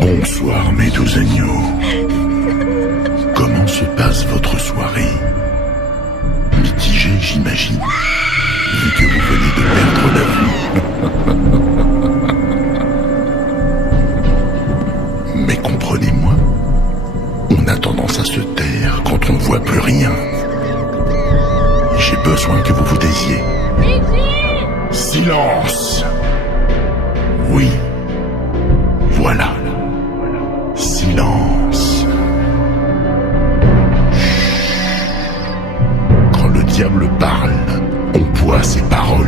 Bonsoir mes doux agneaux. Comment se passe votre soirée? Mitigée, j'imagine, vu que vous venez de perdre la vue. Mais comprenez-moi, on a tendance à se taire quand on ne voit plus rien. J'ai besoin que vous vous taisiez. Silence! Oui, voilà. Silence. Chut. Quand le diable parle, on boit ses paroles.